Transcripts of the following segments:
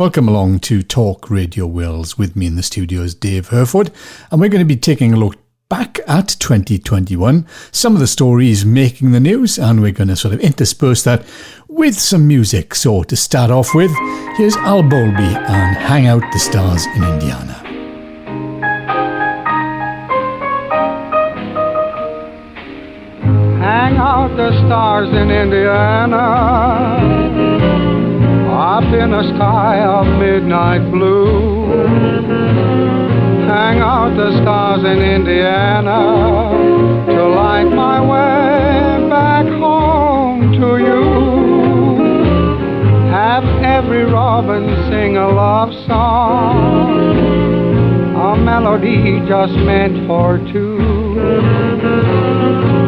Welcome along to Talk Radio Wales. With me in the studio is Dave Hurford, and we're going to be taking a look back at 2021, some of the stories making the news, and we're going to sort of intersperse that with some music. So to start off with, here's Al Bowlby and Hang Out the Stars in Indiana. Hang out the stars in Indiana, up in a sky of midnight blue. Hang out the stars in Indiana to light my way back home to you. Have every robin sing a love song, a melody just meant for two.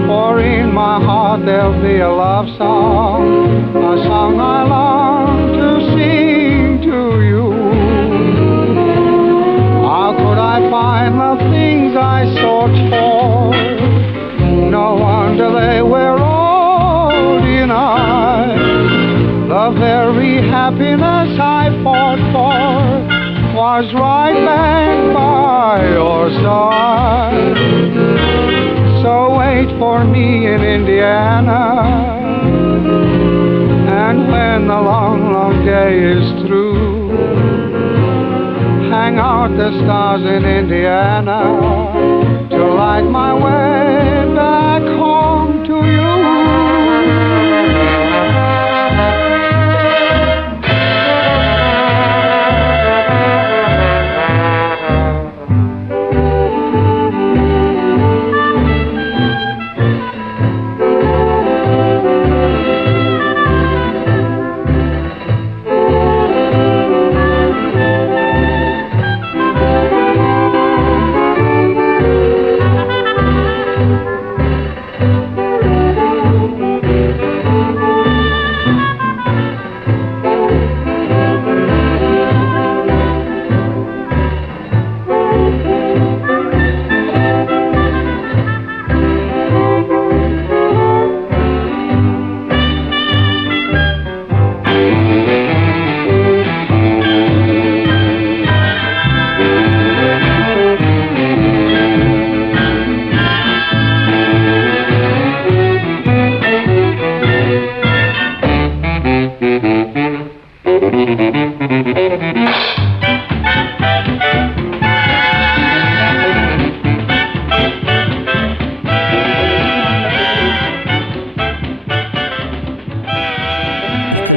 For in my heart there'll be a love song, a song I long to sing to you. How could I find the things I sought for? No wonder they were all denied. The very happiness I fought for was right back by your side. So wait for me in Indiana, and when the long, long day is through, hang out the stars in Indiana to light my way back home to you.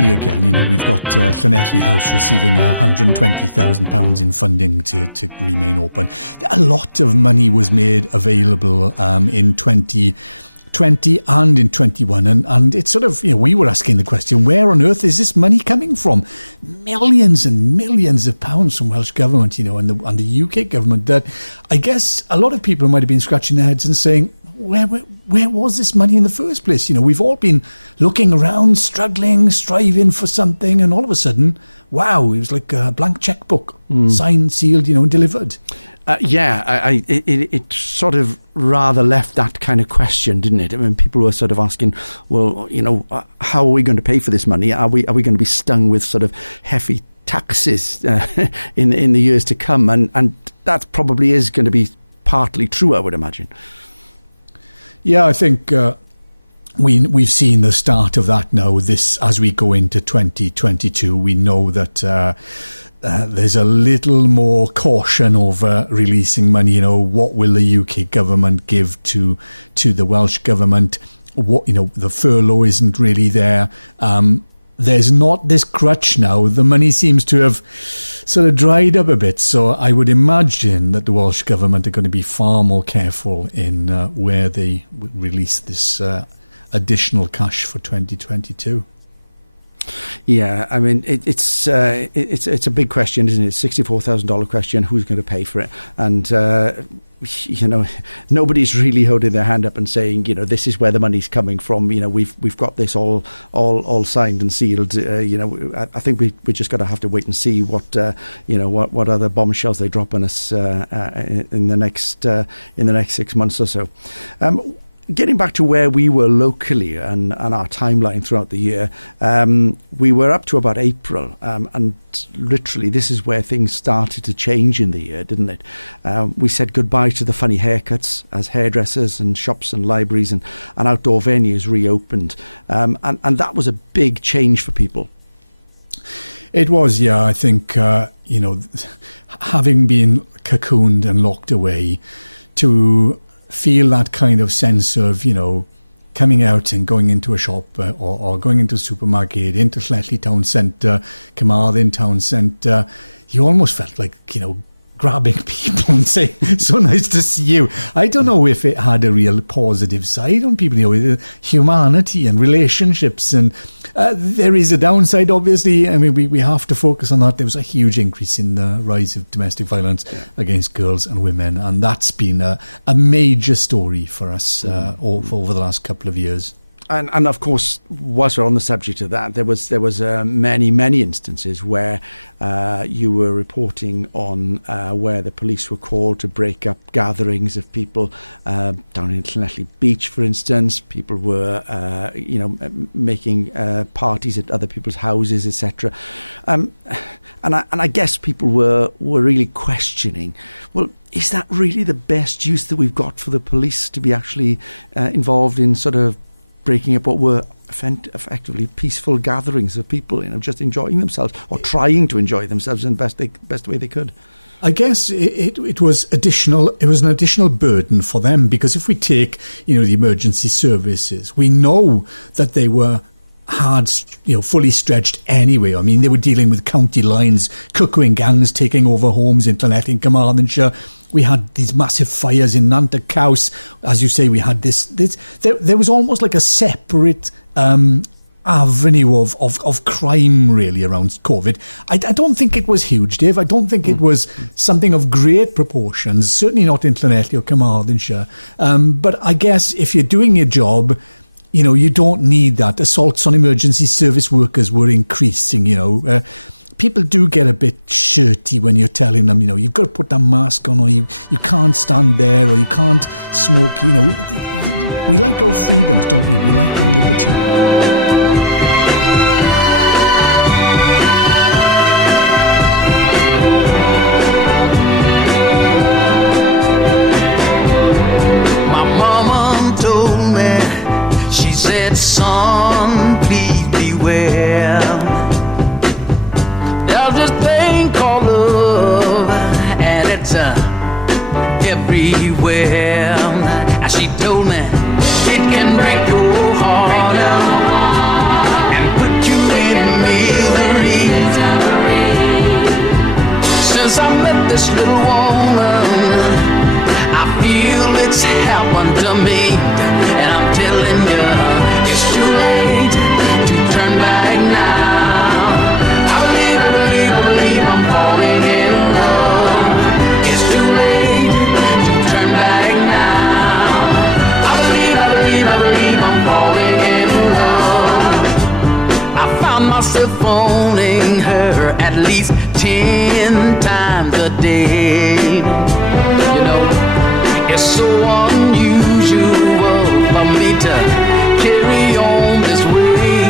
Again, we've got Llanelli House receiving £120,000 in funding to remain open. A lot of money was made available in 2020 and in 21, and it's sort of, we were asking the question, where on earth is this money coming from? Millions and millions of pounds from Welsh Government, and the UK government, that I guess a lot of people might have been scratching their heads and saying, where was this money in the first place? We've all been looking around, struggling, striving for something, and all of a sudden, wow, it was like a blank checkbook, signed, sealed, and delivered. It sort of rather left that kind of question, didn't it? I mean, people were sort of asking, well, how are we going to pay for this money? Are we going to be stung with sort of hefty taxes in the years to come? And that probably is going to be partly true, I would imagine. Yeah, I think we've seen the start of that now. This, as we go into 2022, we know that there's a little more caution over releasing money. What will the UK government give to the Welsh government? What the furlough isn't really there. There's not this crutch now. The money seems to have sort of dried up a bit. So I would imagine that the Welsh Government are going to be far more careful in where they release this additional cash for 2022. Yeah, I mean, it's a big question, isn't it? $64,000 question. Who's going to pay for it? And nobody's really holding their hand up and saying, this is where the money's coming from. We've got this all signed and sealed. I think we just got to have to wait and see what other bombshells they drop on us in the next 6 months or so. getting back to where we were locally and our timeline throughout the year, we were up to about April, and literally this is where things started to change in the year, didn't it? We said goodbye to the funny haircuts as hairdressers and shops and libraries and outdoor venues reopened, and that was a big change for people. It was, yeah. I think, having been cocooned and locked away, to feel that kind of sense of, coming out and going into a shop or going into a supermarket, into Llanelli town centre, Carmarthen town centre, you almost felt like, grabbing people and saying, so nice to see you. I don't know if it had a real positive side on people, humanity and relationships. And there is a downside, obviously. I mean, we have to focus on that. There was a huge increase in the rise of domestic violence against girls and women. And that's been a major story for us over the last couple of years. And of course, whilst we're on the subject of that, there was many instances where you were reporting on where the police were called to break up gatherings of people down in Llanelli Beach, for instance. People were, making parties at other people's houses, etc. And I guess people were really questioning, well, is that really the best use that we've got for the police to be actually involved in sort of breaking up what were effectively peaceful gatherings of people, just enjoying themselves or trying to enjoy themselves in the best way they could? I guess it was additional. It was an additional burden for them, because if we take, the emergency services, we know that they were hard, fully stretched anyway. I mean, they were dealing with county lines, cuckooing gangs taking over homes in Llanelli and Carmarthenshire. We had these massive fires in Nantucket House. As you say, we had this. There was almost like a separate avenue of crime, really, around COVID. I don't think it was huge, Dave. I don't think it was something of great proportions, certainly not in Llanelli or Carmarthenshire. But I guess if you're doing your job, you don't need that. Assaults on emergency service workers were increasing, people do get a bit shirty when you're telling them, you've got to put that mask on, or you can't stand there, or you can't smoke. We like our freedoms, don't we? We like our liberty. My mama told me, she said, son, please beware. There's this thing called love, and it's everywhere. And she told me it can break your heart and put you in misery. Since I met this little woman, I feel it's happened to me, and I'm telling you, it's too late to turn back now. I'm falling in love. It's too late to turn back now. I believe I'm falling in love. I found myself phoning her at least 10 times a day. It's so unusual for me to carry on this way.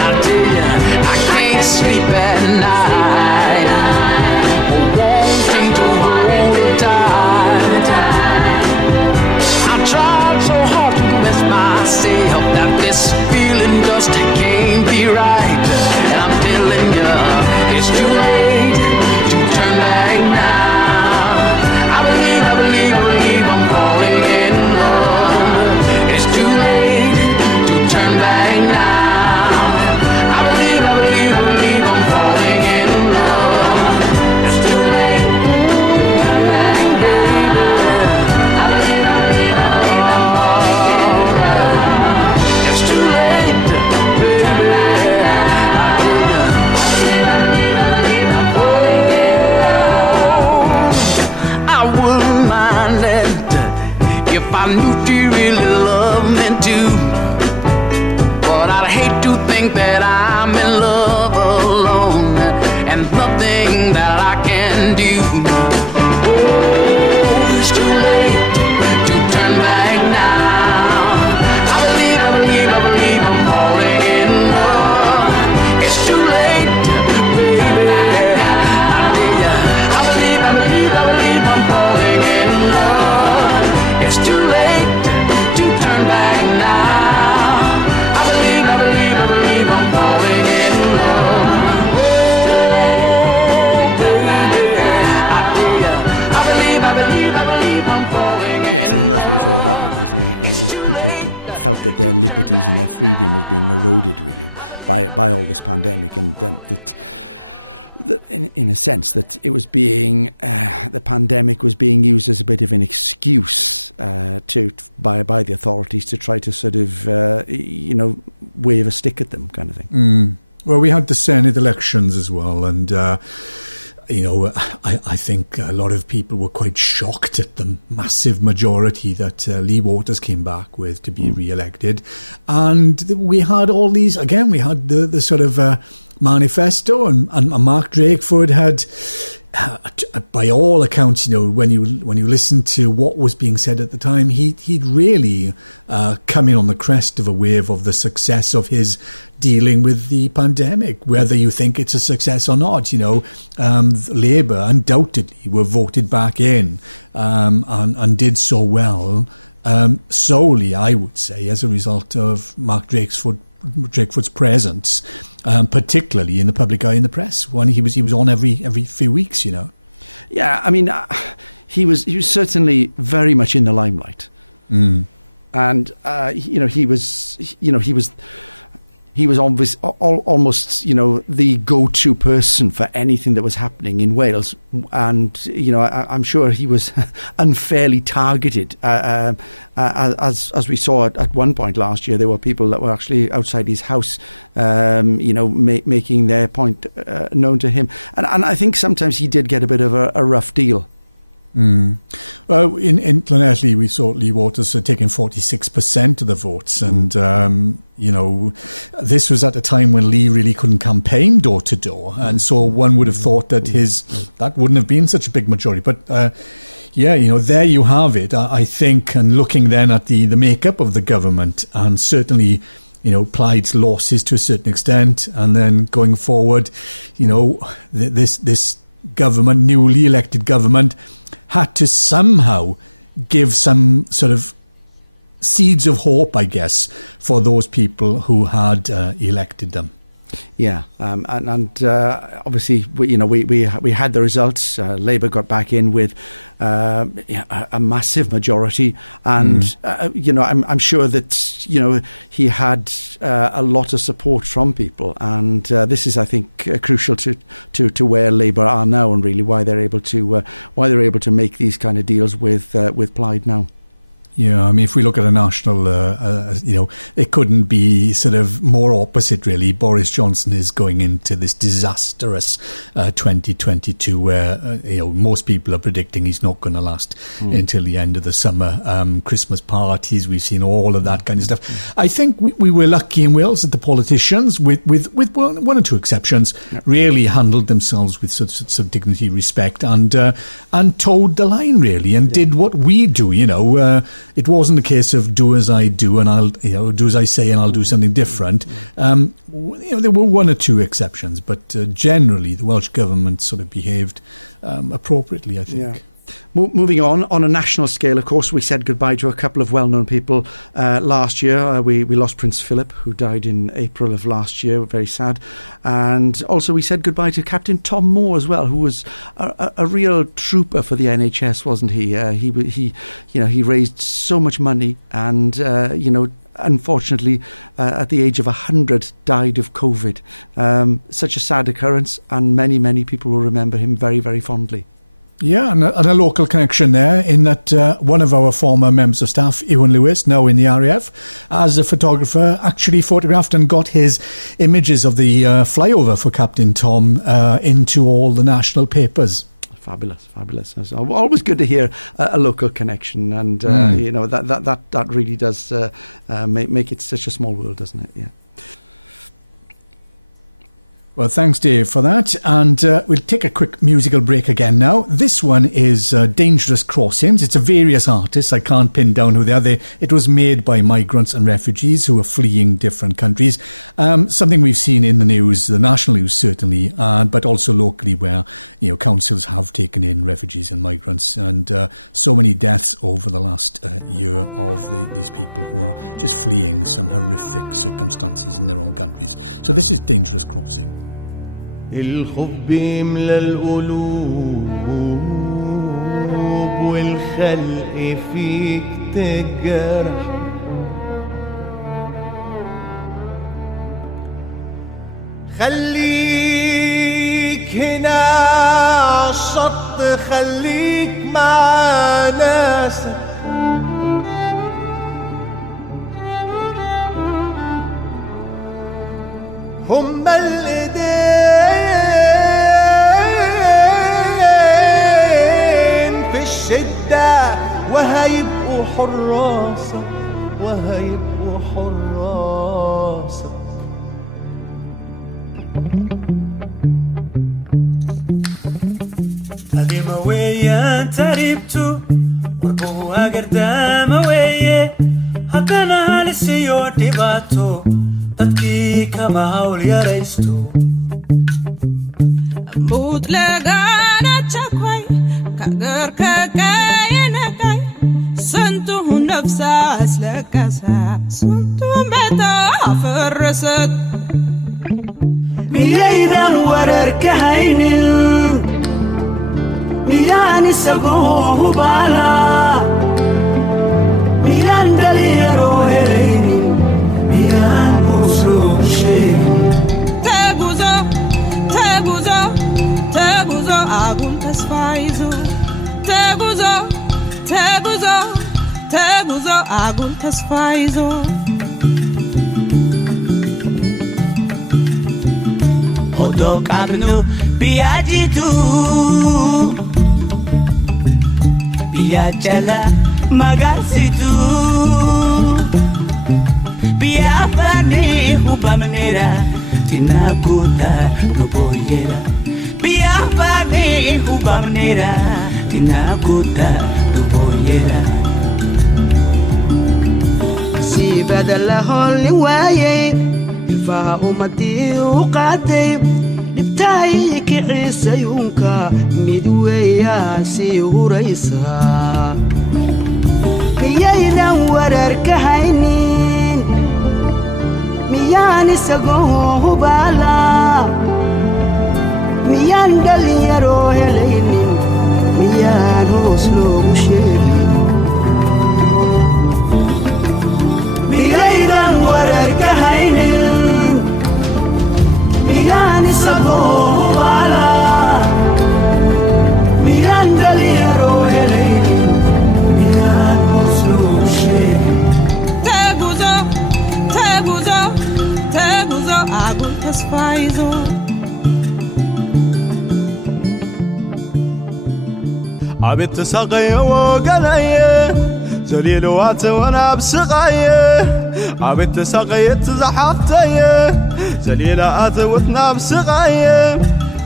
I tell you, I can't sleep at night. That this feeling just can't be right. And I'm telling you, it's too late to turn back now. Yes, I think that's what it's all about, really, isn't it? Is people felt that their liberties and their freedom was being eroded, really, by all this pandemic, and that in a sense that it was being the pandemic was being used as a bit of an excuse by the authorities to try to sort of wave a stick at them, kind of thing. Well, we had the Senate elections as well, and I think a lot of people were quite shocked at the massive majority that Lee Waters came back with to be re-elected. And we had all these, again, we had the sort of manifesto, and Mark Drakeford had, by all accounts, when you listen to what was being said at the time, he'd really come in on the crest of a wave of the success of his dealing with the pandemic, whether you think it's a success or not. Labour undoubtedly were voted back in and did so well, solely, I would say, as a result of Mark Drakeford's presence, particularly in the public eye in the press. When he was on every few weeks, Yeah, I mean, he was certainly very much in the limelight, and he was almost the go-to person for anything that was happening in Wales, and I'm sure he was unfairly targeted. As we saw at one point last year, there were people that were actually outside his house, making their point known to him, and I think sometimes he did get a bit of a rough deal. Well, in Llanelli, we saw Lee Waters taking 46% of the votes, and this was at a time when Lee really couldn't campaign door to door, and so one would have thought that that wouldn't have been such a big majority. But there you have it. I think, and looking then at the makeup of the government, and certainly, Plaid's losses to a certain extent, and then going forward, this government, newly elected government, had to somehow give some sort of seeds of hope, I guess, for those people who had elected them. Yeah, and obviously, we had the results. Labour got back in with a massive majority, and I'm sure that he had a lot of support from people, and this is, I think, crucial to where Labour are now, and really why they're able to make these kind of deals with Plaid now. Yeah, I mean, if we look at a national, it couldn't be sort of more opposite, really. Boris Johnson is going into this disastrous 2022 where, most people are predicting he's not going to last until the end of the summer. Christmas parties, we've seen all of that kind of stuff. I think we were lucky in Wales that the politicians, with one or two exceptions, really handled themselves with such dignity, respect, and towed the line, really, and did what we do, It wasn't a case of do as I do and I'll do as I say and I'll do something different. There were one or two exceptions, but generally the Welsh government sort of behaved appropriately, I think. Yeah. Moving on a national scale, of course, we said goodbye to a couple of well-known people last year. We lost Prince Philip, who died in April of last year, very sad. And also we said goodbye to Captain Tom Moore as well, who was a real trooper for the NHS, wasn't he? He raised so much money, and unfortunately, at the age of 100, died of COVID. Such a sad occurrence, and many, many people will remember him very, very fondly. Yeah, and a local connection there in that one of our former members of staff, Ewan Lewis, now in the RAF, as a photographer, actually photographed and got his images of the flyover for Captain Tom into all the national papers. Fabulous. It's always good to hear a local connection, and that really does make it such a small world, doesn't it? Yeah. Well, thanks, Dave, for that. And we'll take a quick musical break again now. This one is Dangerous Crossings. It's a various artists. I can't pin down who they are. It was made by migrants and refugees who are fleeing different countries. Something we've seen in the news, the national news certainly, but also locally where councils have taken in refugees and migrants. And so many deaths over the last year of these people who are just fleeing some horrific circumstances in their own countries. So this is Dangerous Crossing. الحب يملى القلوب والخير خلقي فيك تجرح خليك هنا عالشط خليك مع ناسك هم الايدين في الشدة وهيبقوا حراسك وهيبقوا حراسك هذه موية تريبتو وربوها قردامة ويه هكذا هالسيو ديباتو تدكي كما هول يريستو موت لغانا تشاكوي كاغر كاكاينكاي سنتو نفسا اسلكاسا سنتو متى فرست ميايدان ورر كهينل ميان سقوه بالا ميان دليرو هيني ميان وصلو شيء تغوزو 아군 تسفايزو تغوزو 아군 تسفايزو Odo kabnu biajitu biachala magasitu biafani hubamnera tinakuta ruboyera biafani hubamnera tinakuta ruboyera si badala holli waayay فأمتي وقاتي نبتاي كعيسى يونكا مدويا سيو ريسا ميانا ورر كهينين مياني سقوه بالا ميان دليرو هلينين ميان وصلو مشيري ميانا ورر كهينين مياني سقوه على ميان دليرو هليني ميان وصلو شيء تغوزو 아군 تسفايزو عبت سقي وقلي زليل وانا بسقايه عبت سقيت زحفتي زليلات وثنا بسقايه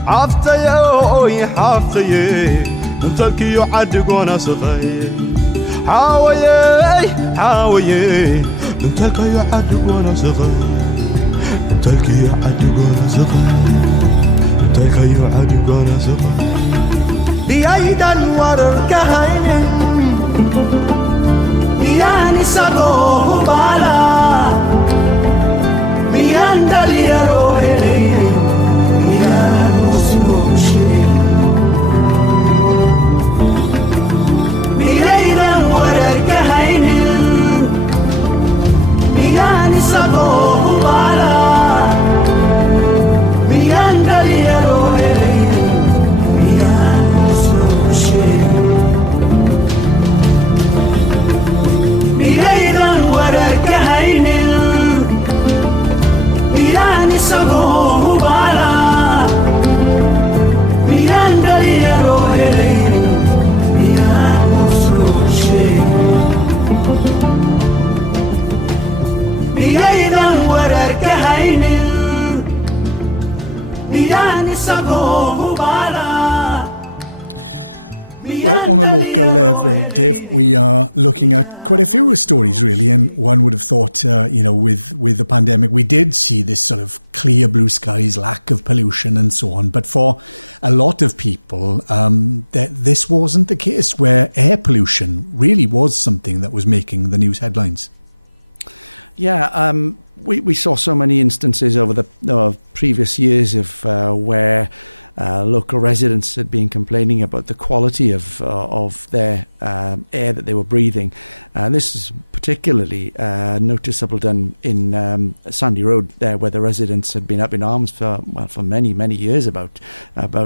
عفتي اوي حفتي انت الكي يعدقونا سقايه حاوي انت الكي يعدقونا سقايه انت الكي يعدقونا سقايه انت الكي يعدقونا سقايه بيايدا ورر كهينين مياني سقوه بالا ميان دليرو هليني ميان وصلو شيء ميانا ورر كهينين مياني سقوه بالا ميان دليرو هليني ميان وصلو شيء ميانا ورر كهينين مياني سقوه بالا ميان دليرو هليني ميان وصلو شيء ميانا ورر كهينين مياني سقوه بالا. Well, on a local level, Dave, we are looking at quite a few stories, really, and one would have thought, with the pandemic, we did see this sort of clear blue skies, lack of pollution and so on. But for a lot of people, this wasn't the case, where air pollution really was something that was making the news headlines. Yeah, we saw so many instances over the previous years of where local residents had been complaining about the quality of their air that they were breathing. And this is particularly noticeable done in Sandy Road there, where the residents had been up in arms for many, many years about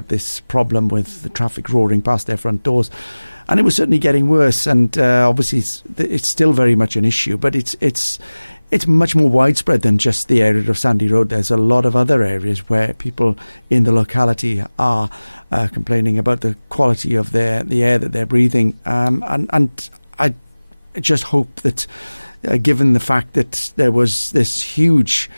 this problem with the traffic roaring past their front doors. And it was certainly getting worse, and obviously it's still very much an issue, but it's much more widespread than just the area of Sandy Road. There's a lot of other areas where people in the locality are complaining about the quality of the air that they're breathing. And I just hope that, given the fact that there was this huge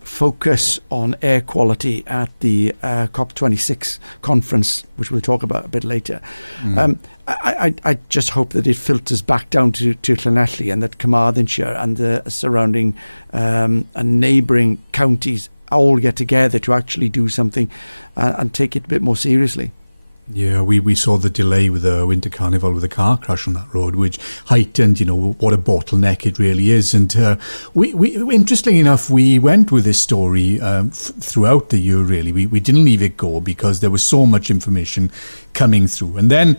focus on air quality at the COP26 conference, which we'll talk about a bit later, I just hope that it filters back down to Llanelli, and that Carmarthenshire and the surrounding and neighbouring counties all get together to actually do something and take it a bit more seriously. Yeah, we saw the delay with the Winter Carnival with a car crash on that road, which heightened, what a bottleneck it really is. And we interestingly enough, we went with this story throughout the year, really. We didn't leave it go because there was so much information coming through. And then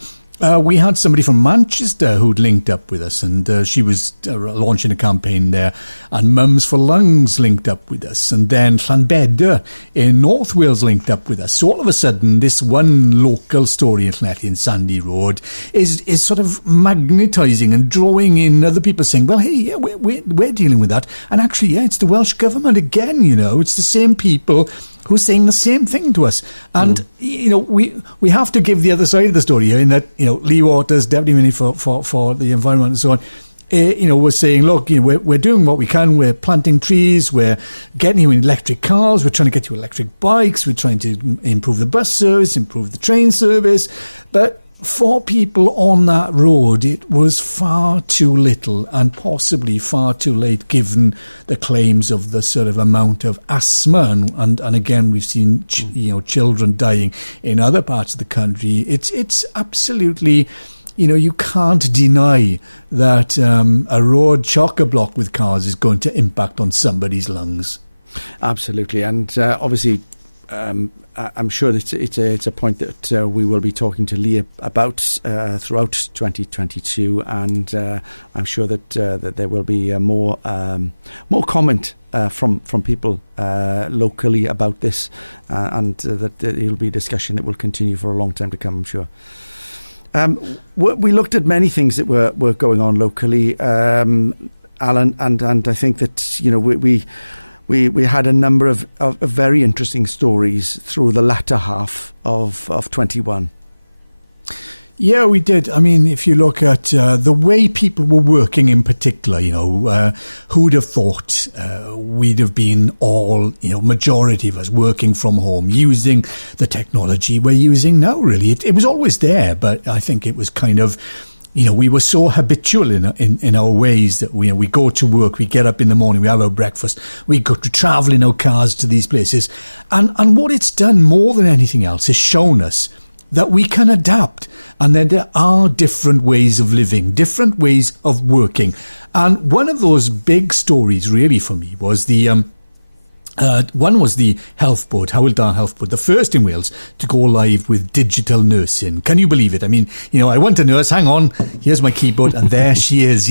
we had somebody from Manchester who'd linked up with us, and she was launching a campaign there, and Mums for Lungs linked up with us, and then Llanbedr in North Wales linked up with us. So all of a sudden, this one local story in Llanelli in Sandy Road is sort of magnetising and drawing in other people saying, well, hey, yeah, we're dealing with that. And actually, yeah, it's the Welsh Government again, it's the same people who's saying the same thing to us. And, we have to give the other side of the story here, in that, Lee Waters, Deputy Minister for the Environment and so on, was saying, look, we're doing what we can. We're planting trees. We're getting you in electric cars. We're trying to get you electric bikes. We're trying to improve the bus service, improve the train service. But for people on that road, it was far too little and possibly far too late, given the claims of the sort of amount of asthma. And again, we've seen, children dying in other parts of the country. It's absolutely, you can't deny that a road chock-a-block with cars is going to impact on somebody's lungs. Absolutely. And obviously, I'm sure that it's a point that we will be talking to Lee about throughout 2022, and I'm sure that there will be more comment from people locally about this, and that it'll be a discussion that will continue for a long time to come, I'm sure. We looked at many things that were going on locally, Alan, and I think that we had a number of very interesting stories through the latter half of 21. Yeah, we did. I mean, if you look at the way people were working in particular, who'd have thought we'd have been all, majority of us working from home, using the technology we're using now, really. It was always there, but I think it was kind of, we were so habitual in our ways that we go to work, we get up in the morning, we have our breakfast, we go to travel in our cars to these places. And what it's done more than anything else is shown us that we can adapt, and that there are different ways of living, different ways of working. And one of those big stories really for me was one was the health board, Hywel Dda Health Board, the first in Wales to go live with digital nursing. Can you believe it? I mean, I want a nurse, hang on, here's my keyboard, and there she is,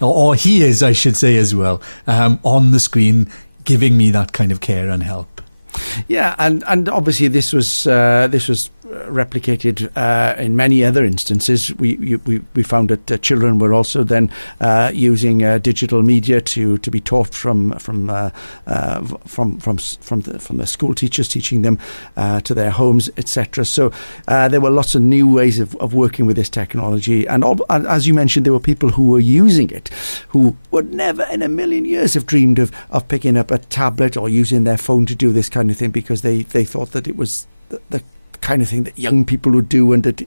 or he is, I should say as well, on the screen, giving me that kind of care and help. Yeah, and obviously this was replicated in many other instances. We found that children were also then using digital media to be taught from the school teachers, teaching them to their homes, etc. So there were lots of new ways of working with this technology, and as you mentioned, there were people who were using it who would never in a million years have dreamed of picking up a tablet or using their phone to do this kind of thing, because they thought that it was the kind of thing that young people would do, and that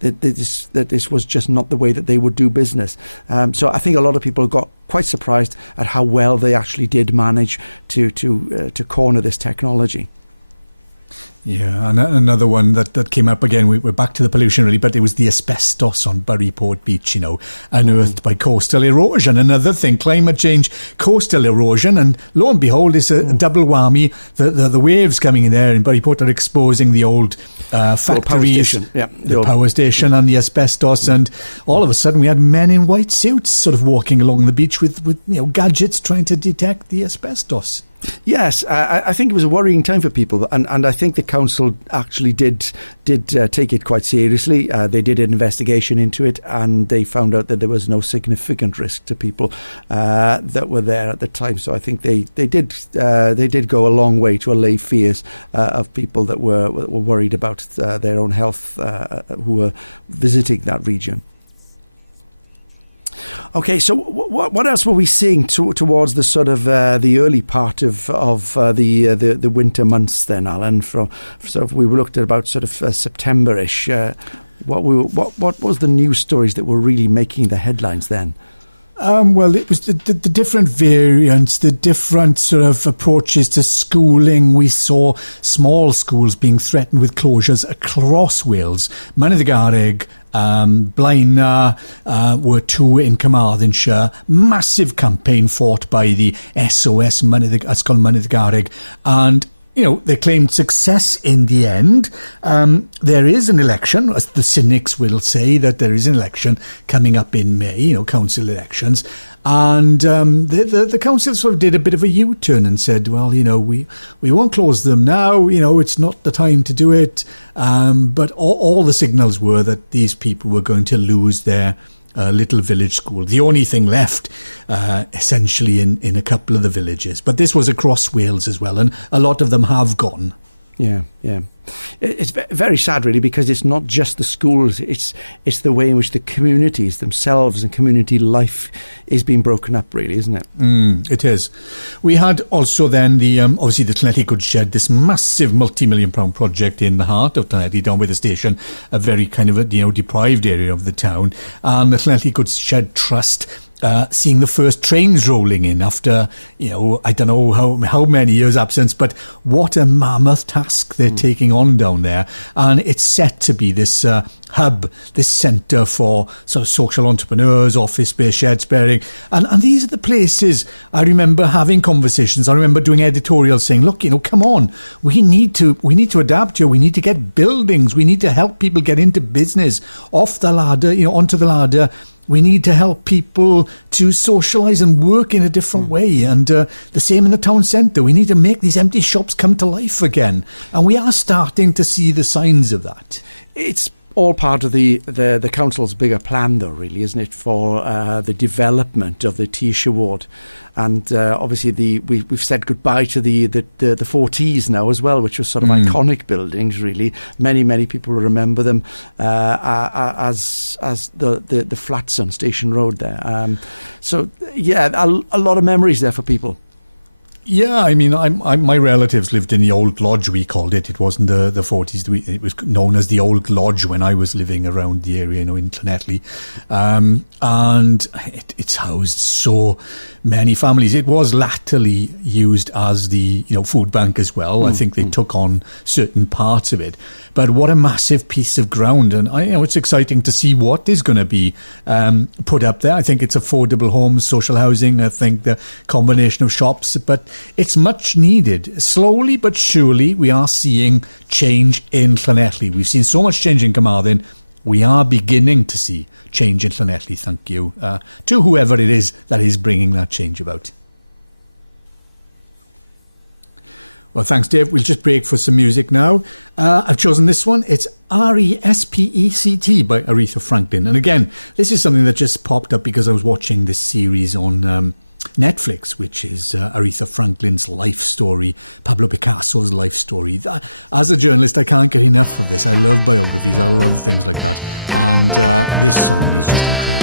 that this was just not the way that they would do business. So I think a lot of people got quite surprised at how well they actually did manage to corner this technology. Yeah, and another one that came up again, we're back to the pollution really, but it was the asbestos on Buryport Beach, unearthed by coastal erosion. Another thing, climate change, coastal erosion, and lo and behold, it's a double whammy. The waves coming in there in Buryport are exposing the old factories, the power station and the asbestos, and all of a sudden we had men in white suits sort of walking along the beach with gadgets trying to detect the asbestos. Yes, I think it was a worrying time for people, and I think the council actually did take it quite seriously. They did an investigation into it, and they found out that there was no significant risk to people that were there at the time. So I think they did go a long way to allay fears of people that were worried about their own health who were visiting that region. Okay, so what else were we seeing towards the sort of the early part of the winter months then, Alan? So if we looked at about sort of September-ish, what was the news stories that were really making the headlines then? Well, it was the different variants, the different sort of approaches to schooling. We saw small schools being threatened with closures across Wales. Mynyddig, Blaenau were two in Carmarthenshire. Massive campaign fought by the SOS Ysgol Mynyddig, and they claimed success in the end. There is an election, as the cynics will say, that there is an election coming up in May, council elections. And the council sort of did a bit of a U-turn and said, well, we won't close them now. It's not the time to do it. But all the signals were that these people were going to lose their little village school. The only thing left, essentially, in a couple of the villages. But this was across Wales as well, and a lot of them have gone. Yeah. It's very sad, really, because it's not just the schools. It's the way in which the communities themselves and community life is being broken up, really, isn't it? It is. We had also then obviously the Llanelli Goods Shed, this massive multi-million-pound project in the heart of Llanelli, down by the station, a very kind of a deprived area of the town, and the Llanelli Goods Shed Trust. Seeing the first trains rolling in after, I don't know how many years absence, but what a mammoth task they're taking on down there. And it's set to be this hub, this centre for sort of social entrepreneurs, office space, shed sparing. And these are the places I remember having conversations. I remember doing editorials saying, look, come on, we need to adapt here. We need to get buildings. We need to help people get into business, off the ladder, onto the ladder. We need to help people to socialise and work in a different way. And the same in the town centre. We need to make these empty shops come to life again. And we are starting to see the signs of that. It's all part of the council's bigger plan, though, really, isn't it, for the development of the Taoiseach ward. And obviously we've said goodbye to the 4Ts now as well, which was sort of iconic buildings, really. Many people remember them as the flats on Station Road there. So yeah, a lot of memories there for people. Yeah, I mean, my relatives lived in the Old Lodge, we called it. It wasn't the 40s. It was known as the Old Lodge when I was living around the area, in Llanelli. And it's housed so many families. It was latterly used as the, food bank as well. I think they took on certain parts of it. But what a massive piece of ground. And it's exciting to see what is going to be put up there. I think it's affordable homes, social housing. I think the combination of shops. But it's much needed. Slowly but surely, we are seeing change in Llanelli. We've seen so much change in Carmarthen. We are beginning to see change in Llanelli, thank you, to whoever it is that is bringing that change about. Well, thanks, Dave. We'll just break for some music now. I've chosen this one. It's Respect by Aretha Franklin. And again, this is something that just popped up because I was watching this series on Netflix, which is Aretha Franklin's life story, Pablo Picasso's life story. As a journalist, I can't get enough of this. I love biographies. I love things like that. And this song is just incredible.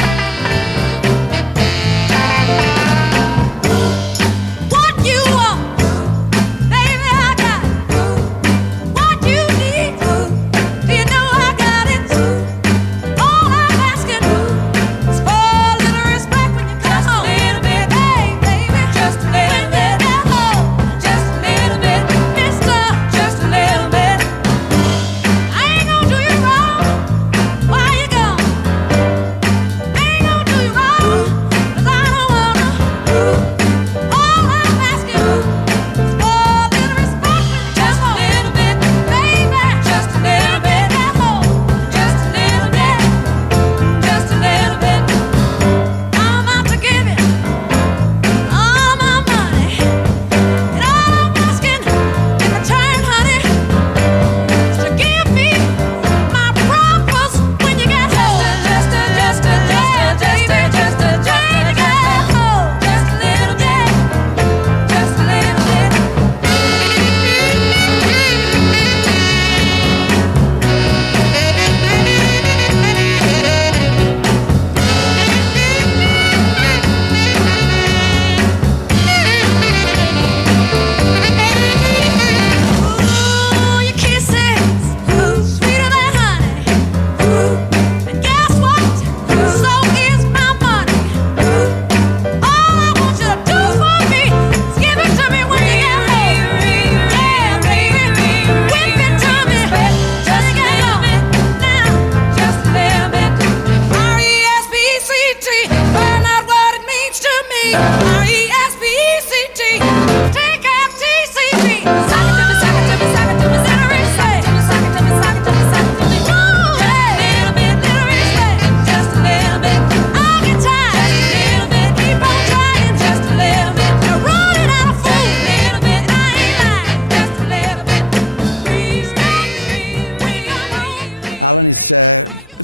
Alan, it's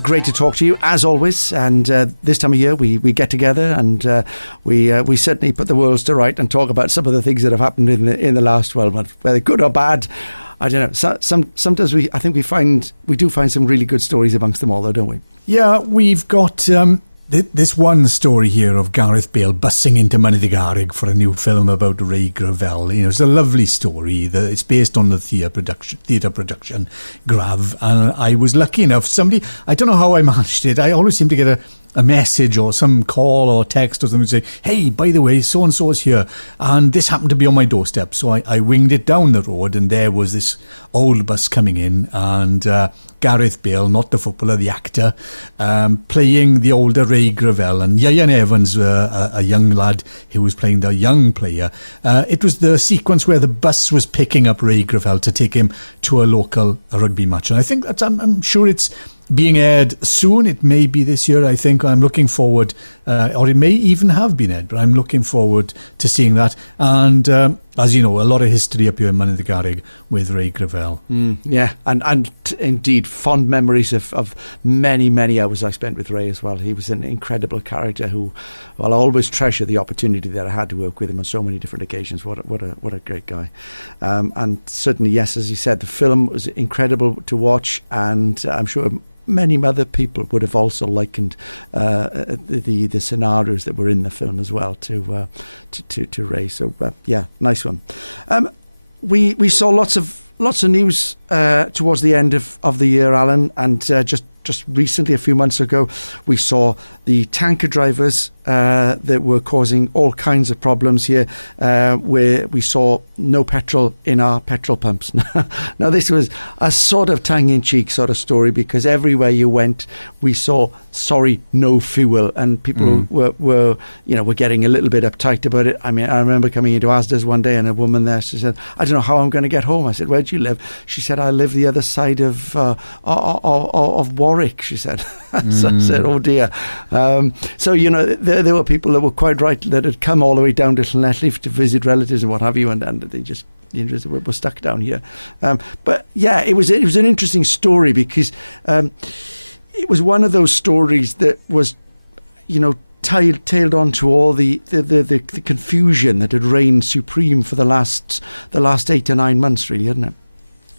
great to talk to you, as always. And this time of year, we get together and we certainly put the worlds to right and talk about some of the things that have happened in the last 12 months, whether good or bad. I don't know. Sometimes we do find some really good stories amongst them all, though, don't we? Yeah, we've got this one story here of Gareth Bale bussing into Mynydd the Garreg for a new film about Ray Gravel. It's a lovely story. It's based on the theatre production Grav, and I was lucky enough. I don't know how I managed it. I always seem to get a message or some call or text or something to say, hey, by the way, so-and-so is here. And this happened to be on my doorstep. So I winged it down the road, and there was this old bus coming in, and Gareth Bale, not the footballer, the actor, playing the older Ray Gravel, and Ian Evans, a young lad who was playing the young player. It was the sequence where the bus was picking up Ray Gravel to take him to a local rugby match. And I think I'm sure it's being aired soon. It may be this year, I think. I'm looking forward, or it may even have been aired, but I'm looking forward to seeing that. And as you know, a lot of history up here in Mynydd the Garreg with Ray Gravel. Yeah, and indeed, fond memories of many, many hours I spent with Ray as well. He was an incredible character who, well, I always treasure the opportunity that I had to work with him on so many different occasions. What a great guy. And certainly, yes, as you said, the film was incredible to watch, and I'm sure many other people would have also likened the scenarios that were in the film as well to Ray. So yeah, nice one. We saw lots of news towards the end of the year, Alan, and just recently, a few months ago, we saw the tanker drivers that were causing all kinds of problems here, where we saw no petrol in our petrol pumps. Now, this was a sort of tongue-in-cheek sort of story, because everywhere you went, we saw, sorry, no fuel, and people were getting a little bit uptight about it. I mean, I remember coming into Asda's one day, and a woman there, she said, I don't know how I'm going to get home. I said, where do you live? She said, I live the other side of Warwick, she said. So I said, oh dear. So, there were people that were quite right, that had come all the way down to Llanelli to visit relatives and what have you, and they just were stuck down here. But yeah, it was an interesting story, because it was one of those stories that was, tailed on to all the confusion that had reigned supreme for the last 8 to 9 months, really, hadn't it?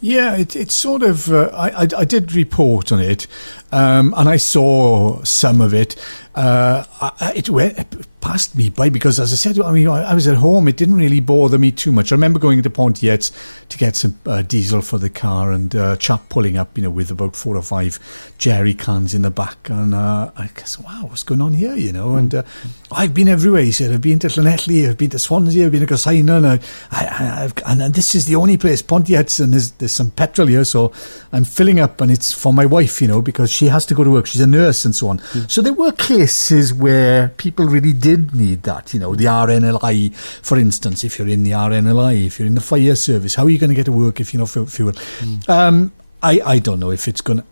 Yeah, it's sort of. I did report on it, and I saw some of it. It went past me by, because, as I said, I mean, I was at home. It didn't really bother me too much. I remember going into Pontiet's to get some diesel for the car, and a chap pulling up, with about 4 or 5 jerry cans in the back, and I guess, wow, what's going on here, And I've been everywhere. He said, I've been to Llanelli, I've been to Swansea, I've been to Gosaina, and this is the only place, Pontiet's, and there's some petrol here, so I'm filling up, and it's for my wife, because she has to go to work. She's a nurse and so on. So there were cases where people really did need that, the RNLI, for instance. If you're in the RNLI, if you're in the fire service, how are you going to get to work if you're not fuel? I don't know if it's going to...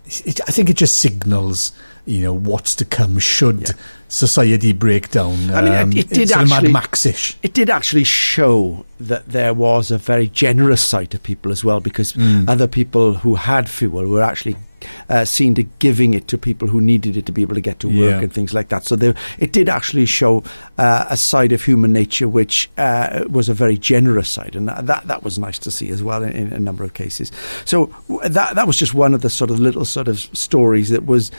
I think it just signals, what's to come should society break down. I mean, it did actually... Mad Max-ish. It did actually show that there was a very generous side to people as well, because other people who had fuel were actually seen to giving it to people who needed it to be able to get to work and things like that. So it did actually show a side of human nature which was a very generous side, and that was nice to see as well in a number of cases. So that was just one of the sort of little sort of stories that was,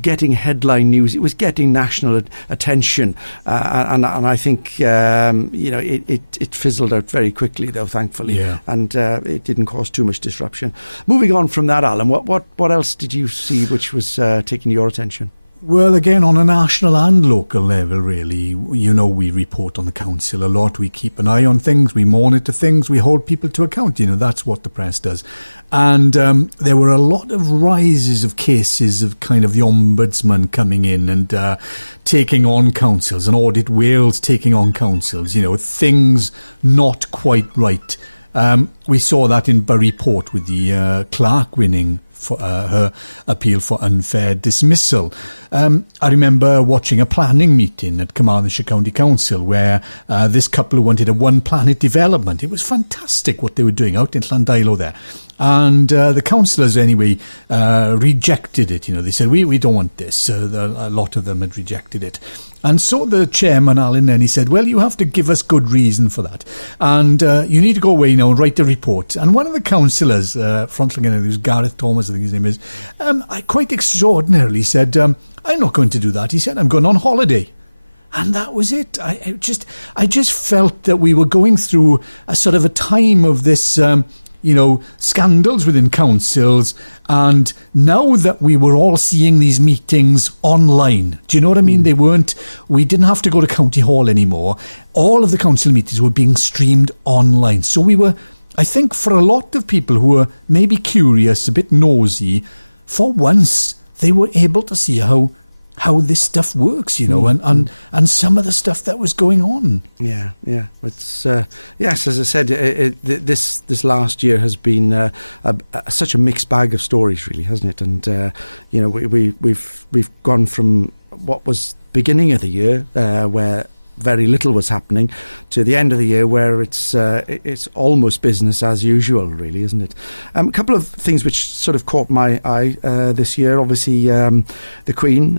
getting headline news. It was getting national attention, and I think it fizzled out very quickly, though, thankfully, and it didn't cause too much disruption. Moving on from that, Alan, what else did you see which was taking your attention? Well, again, on a national and local level, really, we report on the council a lot. We keep an eye on things. We monitor things. We hold people to account. That's what the press does. And there were a lot of rises of cases of kind of the ombudsman coming in and taking on councils, and Audit Wales taking on councils, things not quite right. We saw that in Bury Port with the Clark winning for her appeal for unfair dismissal. I remember watching a planning meeting at Carmarthenshire County Council where this couple wanted a one planet development. It was fantastic what they were doing out in Llandilo there. And the councillors, anyway, rejected it. They said, we don't want this. A lot of them had rejected it. And so the chairman, Alan Llanelli, said, well, you have to give us good reason for that. And you need to go away now and write a report. And one of the councillors from Llanelli, who's Gareth Thomas, I think his name is, I quite extraordinarily said, I'm not going to do that. He said, I'm going on holiday. And that was it. I just felt that we were going through a sort of a time of this, scandals within councils. And now that we were all seeing these meetings online, do you know what I mean? We didn't have to go to County Hall anymore. All of the council meetings were being streamed online. So we were, I think, for a lot of people who were maybe curious, a bit nosy, for once they were able to see how this stuff works, and some of the stuff that was going on. Yeah. It's yes, as I said, this last year has been such a mixed bag of stories, really, hasn't it? And we've gone from what was beginning of the year where very little was happening to the end of the year where it's almost business as usual, really, isn't it? A couple of things which sort of caught my eye this year. Obviously, the Queen,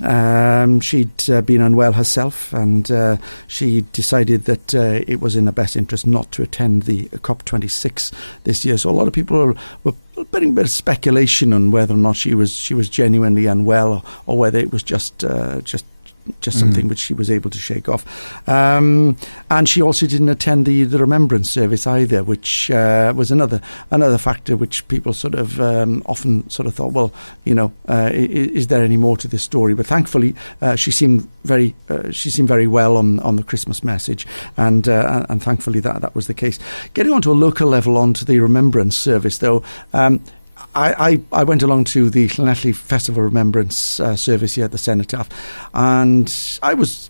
she'd been unwell herself, and she decided that it was in her best interest not to attend the COP26 this year. So a lot of people were putting a bit of speculation on whether or not she was genuinely unwell, or whether it was just something which she was able to shake off. And she also didn't attend the remembrance service either, which was another factor which people sort of often sort of thought, well, is there any more to this story? But thankfully, she seemed very well on the Christmas message, and thankfully that was the case. Getting onto a local level, onto the remembrance service, though. I went along to the Llanelli Festival Remembrance service here at the Cenotaph, and I was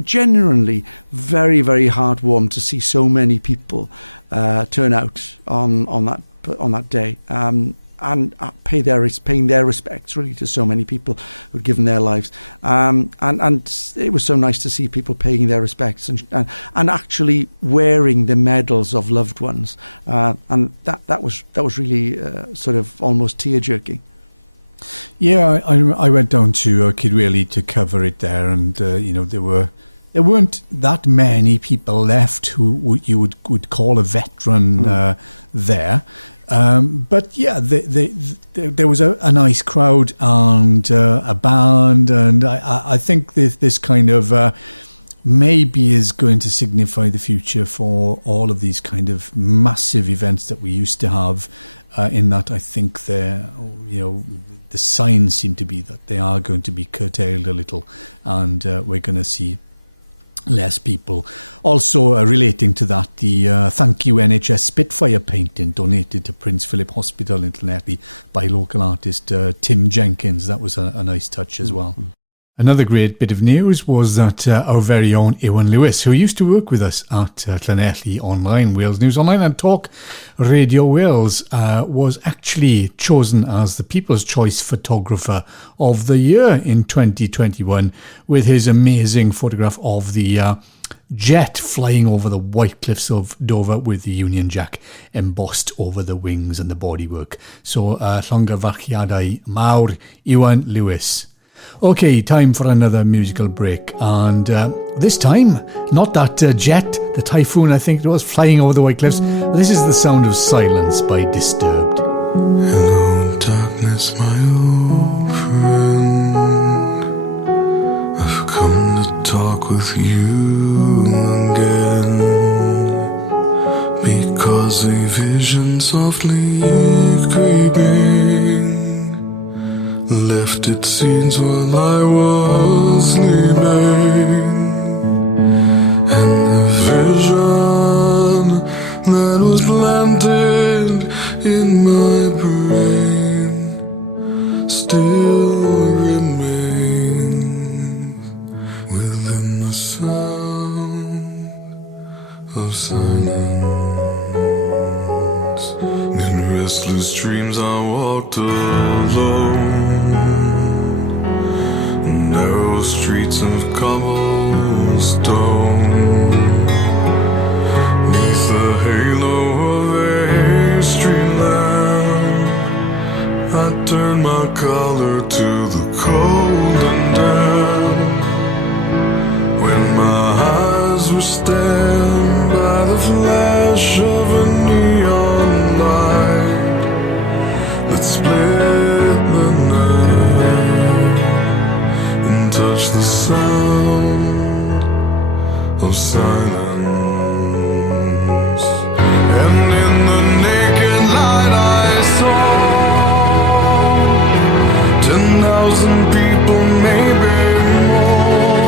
genuinely very, very heartwarmed to see so many people turn out on that day. And paying their respects, really, to so many people who'd given their lives, and it was so nice to see people paying their respects and actually wearing the medals of loved ones, and that was really sort of almost tear-jerking. Yeah, I went down to Kidwelly to cover it there, and there weren't that many people left who you would call a veteran there. But yeah, there was a nice crowd and a band, and I think this kind of maybe is going to signify the future for all of these kind of massive events that we used to have. In that, I think the signs seem to be that they are going to be curtailed a little, and we're going to see less people. Also relating to that, the Thank You NHS Spitfire painting donated to Prince Philip Hospital in Llanelli by local artist Tim Jenkins. That was a nice touch as well. Another great bit of news was that our very own Iwan Lewis, who used to work with us at Llanelli Online, Wales News Online and Talk Radio Wales, was actually chosen as the People's Choice Photographer of the Year in 2021 with his amazing photograph of the jet flying over the white cliffs of Dover with the Union Jack embossed over the wings and the bodywork. So, llongyfarchiadau mawr Iwan Lewis. Okay, time for another musical break, and this time, not that jet, the typhoon I think it was, flying over the white cliffs. This is The Sound of Silence by Disturbed. Hello, darkness, my old friend. I've come to talk with you again, because a vision softly creeping left its scenes while I was sleeping, and the vision that was planted in my brain still remains within the sound of silence. In restless dreams I walked alone, narrow streets of cobblestone, neath the halo of a street lamp. I turn my collar to the cold and damp. When my eyes were stabbed by the flash of a neon light, let's split the night and touch the sound of silence. And in the naked light I saw 10,000 people, maybe more.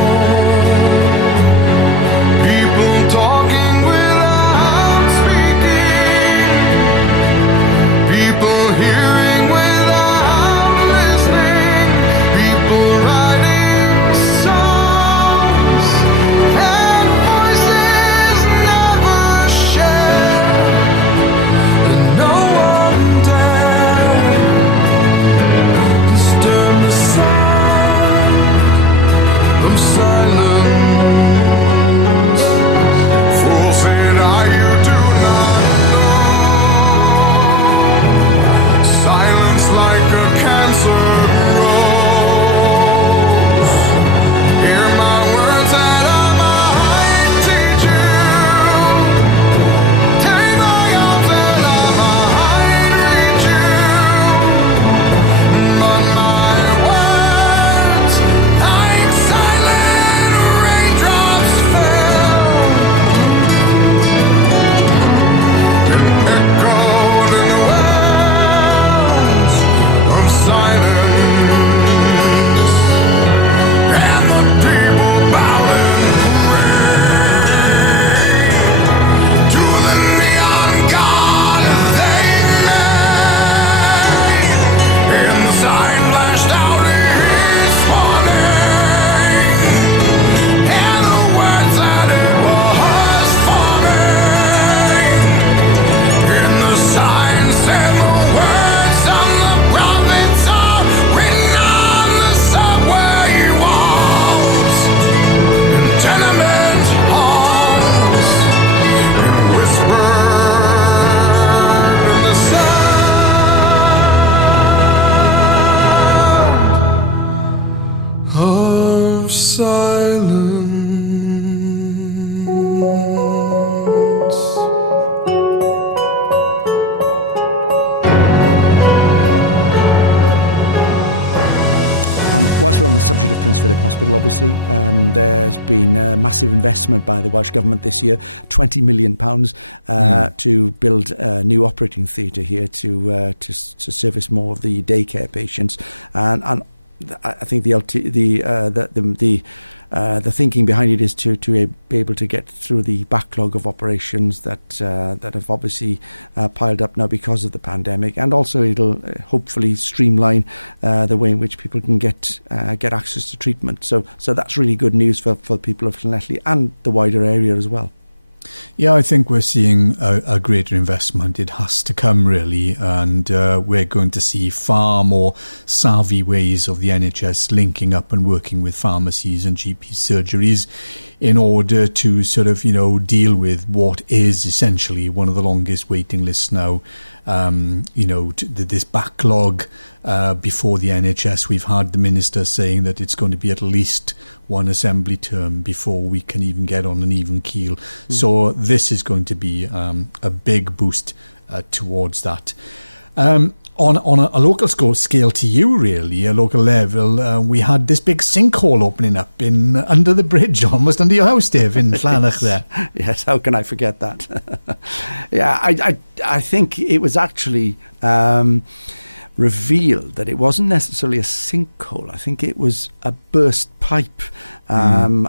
People talking without speaking, people hearing without listening, people writing songs and voices never shared, and no one dared disturb the sound of silence. Fool said I, you do not know. Silence like a cancer grows. Hear my words that I might teach you. Take my arms that I might reach you. But my words, like silent raindrops, fell and echoed in the wells of silence. And the people bowing to the neon god they made. Inside flashed out his warning, and the words that it was forming. In the signs and the words of the prophets are written on the subway walls, in tenement halls, and whispered in the sound of silence. Whilst we're on the subject of Prince Philip Hospital, obviously, there's been a massive investment by the Welsh Government this year, £20 million to build a new operating theatre here to service more of the daycare patients. And I think the thinking behind it is to be able to get through the backlog of operations that have obviously piled up now because of the pandemic, and also it'll hopefully streamline the way in which people can get access to treatment. So that's really good news for the people of Llanelli and the wider area as well. Yeah, I think we're seeing a greater investment. It has to come, really, and we're going to see far more savvy ways of the NHS linking up and working with pharmacies and GP surgeries in order to sort of, deal with what is essentially one of the longest waiting lists now. This backlog before the NHS. We've had the minister saying that it's going to be at least one assembly term before we can even get on an even keel. So this is going to be a big boost towards that. On a local scale to you, really, a local level, we had this big sinkhole opening up under the bridge, almost under your house, Dave, in Llanelli there. Yes, how can I forget that? Yeah, I think it was actually revealed that it wasn't necessarily a sinkhole. I think it was a burst pipe, and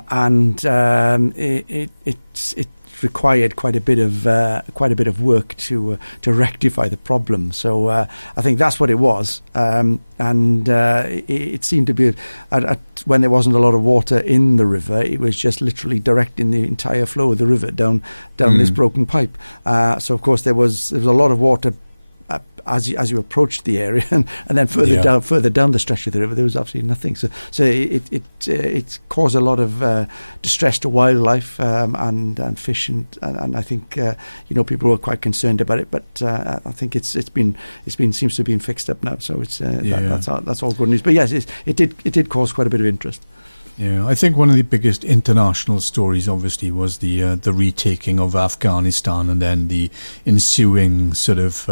it required quite a bit of work to rectify the problem. So I think that's what it was, and it seemed to be when there wasn't a lot of water in the river, it was just literally directing the entire flow of the river down this broken pipe. So of course there was a lot of water as you approached the area, and then further down the stretch of the river, there was absolutely nothing. So it caused a lot of distress to wildlife and fish, and I think people were quite concerned about it. But I think it's been seems to have been fixed up now. So it's that's all good news. But yes, it did cause quite a bit of interest. Yeah, I think one of the biggest international stories, obviously, was the retaking of Afghanistan and then the ensuing sort of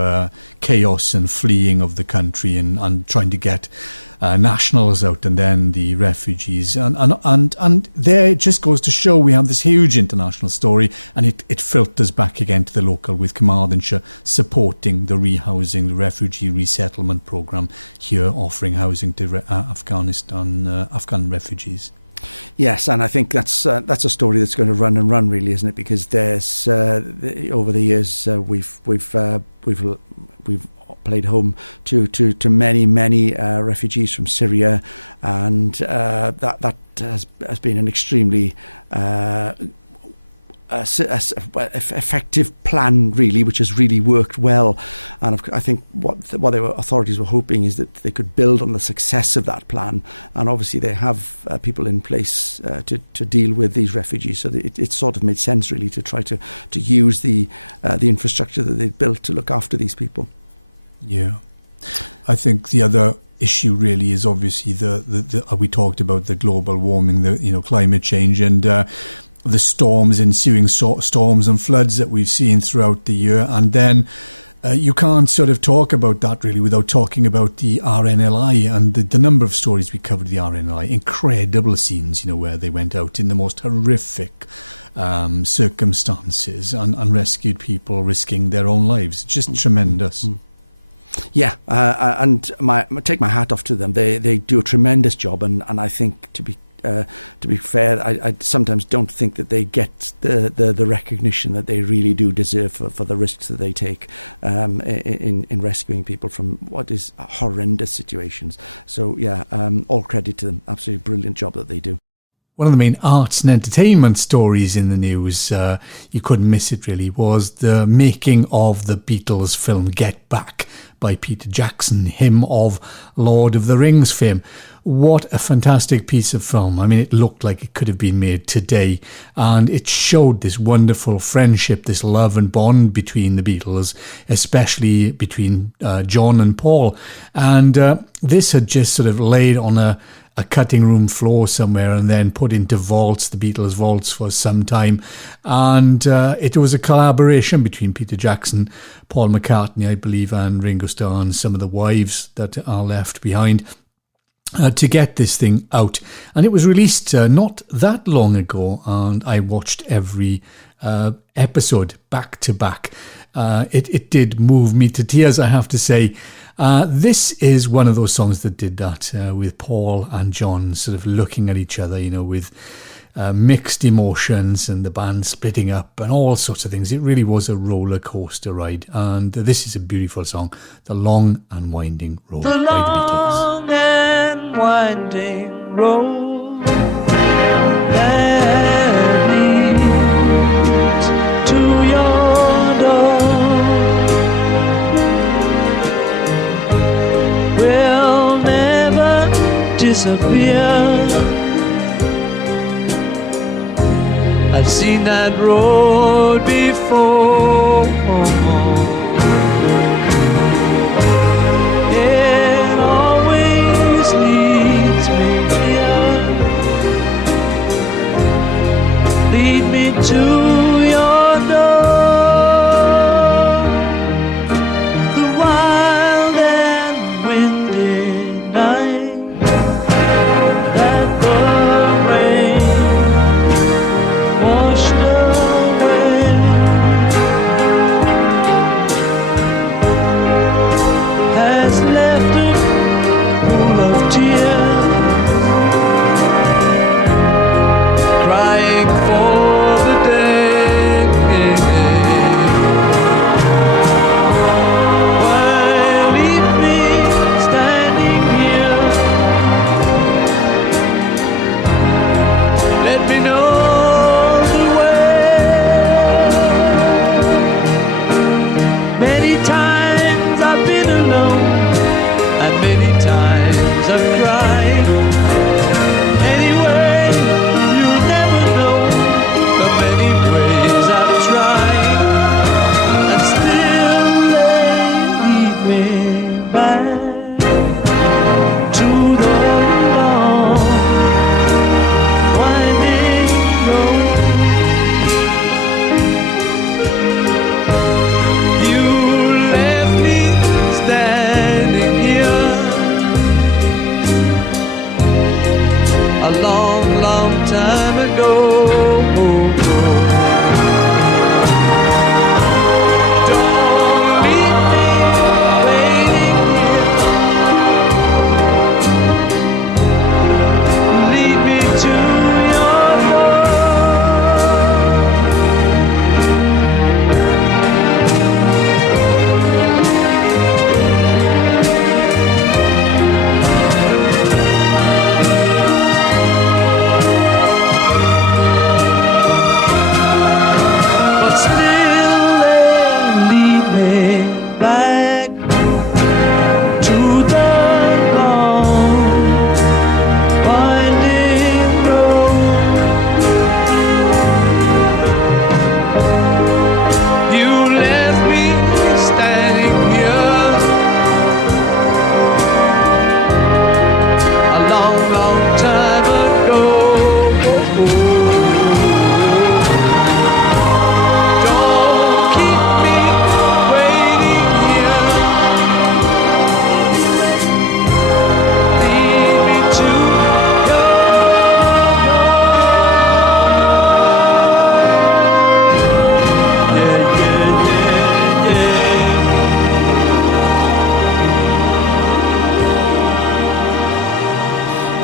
chaos and fleeing of the country and trying to get nationals out and then the refugees. And there it just goes to show we have this huge international story, and it filters back again to the local, with Carmarthenshire supporting the rehousing, the refugee resettlement programme here, offering housing to Afghan refugees. Yes, and I think that's a story that's going to run and run, really, isn't it? Because there's over the years we've played home to many refugees from Syria, and that has been an extremely effective plan, really, which has really worked well. And I think what the authorities were hoping is that they could build on the success of that plan, and obviously they have people in place to deal with these refugees, so that it sort of made sense, really, to try to use the infrastructure that they'd built to look after these people. Yeah, I think the other issue really is obviously the we talked about the global warming, the climate change, and the ensuing storms and floods that we've seen throughout the year. And then you can't sort of talk about that really without talking about the RNLI and the number of stories we covered the RNLI. Incredible scenes, where they went out in the most horrific circumstances and rescued people risking their own lives. Just tremendous. Mm. Yeah, and take my hat off to them. They do a tremendous job, and I think to be fair, I sometimes don't think that they get the recognition that they really do deserve for the risks that they take in rescuing people from what is horrendous situations. So yeah, all credit to them. Absolutely brilliant job that they do. One of the main arts and entertainment stories in the news, you couldn't miss it really, was the making of the Beatles film Get Back by Peter Jackson, him of Lord of the Rings fame. What a fantastic piece of film. I mean, it looked like it could have been made today, and it showed this wonderful friendship, this love and bond between the Beatles, especially between John and Paul. And this had just sort of laid on a cutting room floor somewhere and then put into vaults, the Beatles vaults, for some time. And it was a collaboration between Peter Jackson, Paul McCartney, I believe, and Ringo Starr, and some of the wives that are left behind, to get this thing out. And it was released not that long ago, and I watched every episode back to back. It did move me to tears, I have to say. This is one of those songs that did that, with Paul and John sort of looking at each other, with mixed emotions, and the band splitting up and all sorts of things. It really was a roller coaster ride, and this is a beautiful song, The Long and Winding Road by the Beatles. Long and winding road that leads to your door will never disappear. I've seen that road before. It always leads me here. Lead me to your door. The wild and windy night that the rain washed away.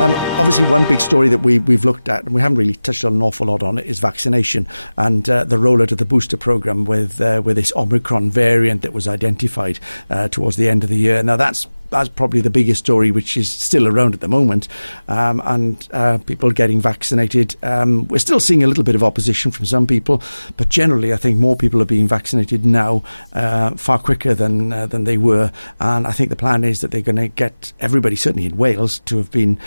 Obviously, one big story that we've looked at, and we haven't really touched on an awful lot on it, is vaccination and the rollout of the booster program with this Omicron variant that was identified towards the end of the year. Now, that's probably the biggest story, which is still around at the moment, and people getting vaccinated. We're still seeing a little bit of opposition from some people, but generally I think more people are being vaccinated now far quicker than they were, and I think the plan is that they're going to get everybody, certainly in Wales, to have been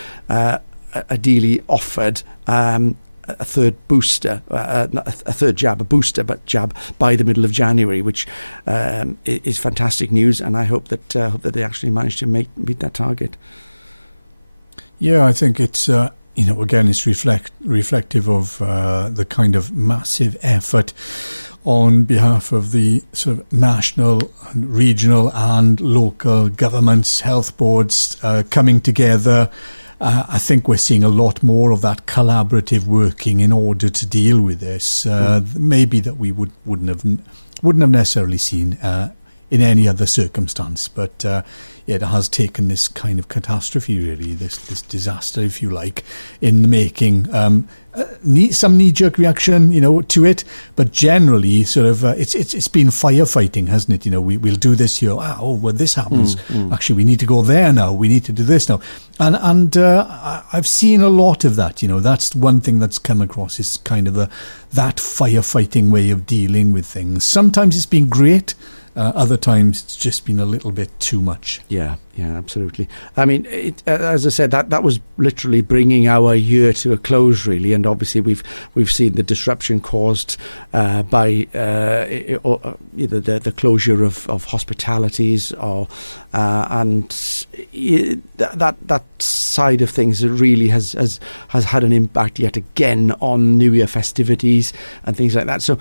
ideally offered a third booster, not a third jab, a booster, but jab by the middle of January, which is fantastic news, and I hope that they actually manage to meet that target. Yeah, I think it's again, it's reflective of the kind of massive effort on behalf of the sort of national, regional, and local governments, health boards coming together. I think we're seeing a lot more of that collaborative working in order to deal with this. Maybe that we wouldn't have necessarily seen in any other circumstance, but it has taken this kind of catastrophe, really, this disaster, if you like, in the making. Some knee-jerk reaction, to it, but generally, sort of, it's been firefighting, hasn't it? We'll do this here. This happens. Actually, we need to go there now. We need to do this now, and I've seen a lot of that. That's one thing that's come across, is kind of that firefighting way of dealing with things. Sometimes it's been great. Other times it's just been a little bit too much. Yeah, absolutely. I mean, as I said, that was literally bringing our year to a close, really, and obviously we've seen the disruption caused by either the closure of hospitalities, or and that side of things really has had an impact yet again on New Year festivities and things like that. So.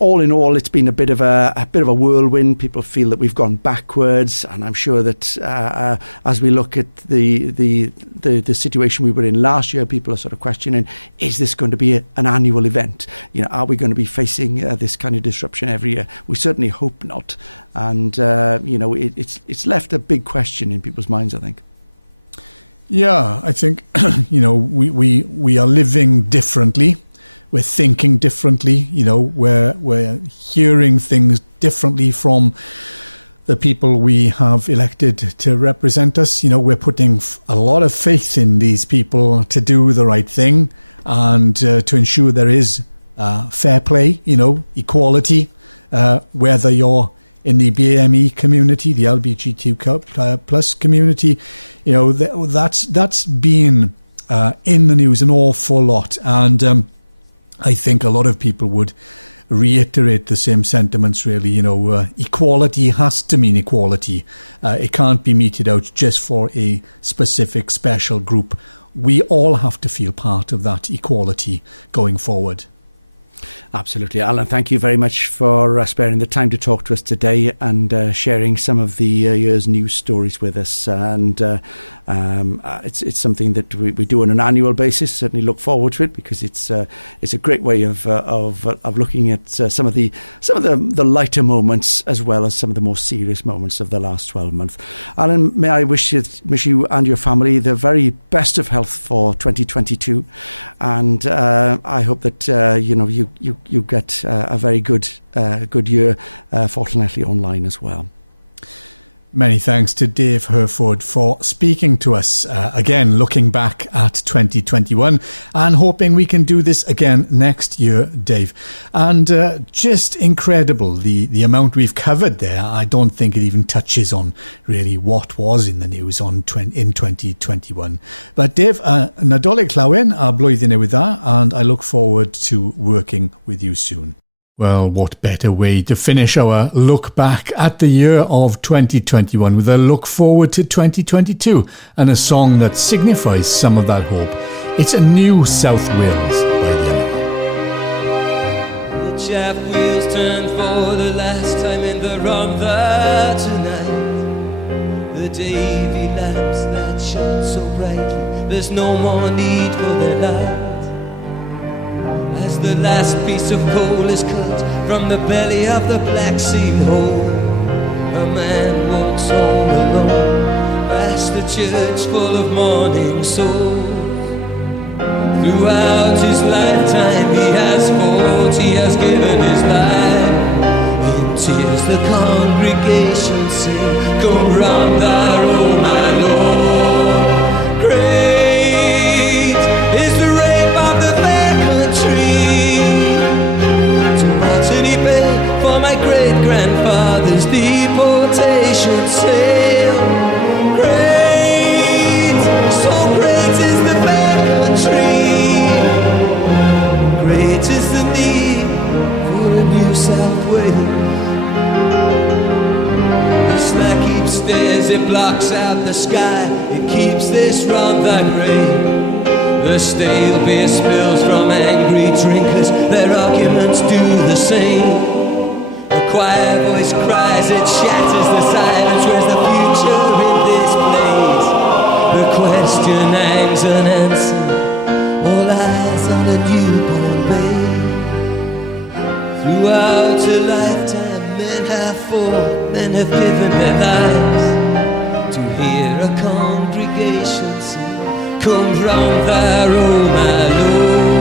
All in all, it's been a bit of a whirlwind. People feel that we've gone backwards, and I'm sure that as we look at the situation we were in last year, people are sort of questioning: is this going to be an annual event? Are we going to be facing this kind of disruption every year? We certainly hope not. And it's left a big question in people's minds, I think. Yeah, I think we are living differently. We're thinking differently, we're hearing things differently from the people we have elected to represent us. We're putting a lot of faith in these people to do the right thing and to ensure there is fair play, equality, whether you're in the BAME community, the LGBTQ plus community, that's been in the news an awful lot. And I think a lot of people would reiterate the same sentiments, really. Equality has to mean equality. It can't be meted out just for a specific special group. We all have to feel part of that equality going forward. Absolutely. Alan, thank you very much for sparing the time to talk to us today and sharing some of the year's news stories with us. And it's something that we do on an annual basis. Certainly look forward to it, because it's a great way of looking at some of the lighter moments as well as some of the more serious moments of the last 12 months. Alan, may I wish you and your family the very best of health for 2022, and I hope that you get a very good year for Llanelli Online as well. Many thanks to Dave Hurford for speaking to us. Again, looking back at 2021 and hoping we can do this again next year, Dave. And just incredible, the amount we've covered there. I don't think it even touches on really what was in the news in 2021. But Dave, Nadolig Llawen a blwyddyn newydd dda, and I look forward to working with you soon. Well, what better way to finish our look back at the year of 2021 with a look forward to 2022 and a song that signifies some of that hope. It's a New South Wales by Llanelli. The chaff wheels turn for the last time in the Rhondda tonight. The Davy lamps that shone so brightly, there's no more need for their light. As the last piece of coal is cut from the belly of the Black Sea hole, a man walks all alone past the church full of mourning souls. Throughout his lifetime he has fought, he has given his life. In tears the congregation sing, come round there, oh my Lord. Great is the rape of the fair country. To what did he pay for my great-grandfather's deportation sale? Great, so great is the fair country. Great is the need for a New South Wales. The slack heap stares, it blocks out the sky, it keeps this round that rain. The stale beer spills from angry drinkers, their arguments do the same. The choir voice cries, it shatters the silence. Where's the future in this place? The question hangs unanswered, all eyes on a newborn babe. Throughout a lifetime men have fought, men have given their lives to hear a congregation sing, come round there, oh my Lord.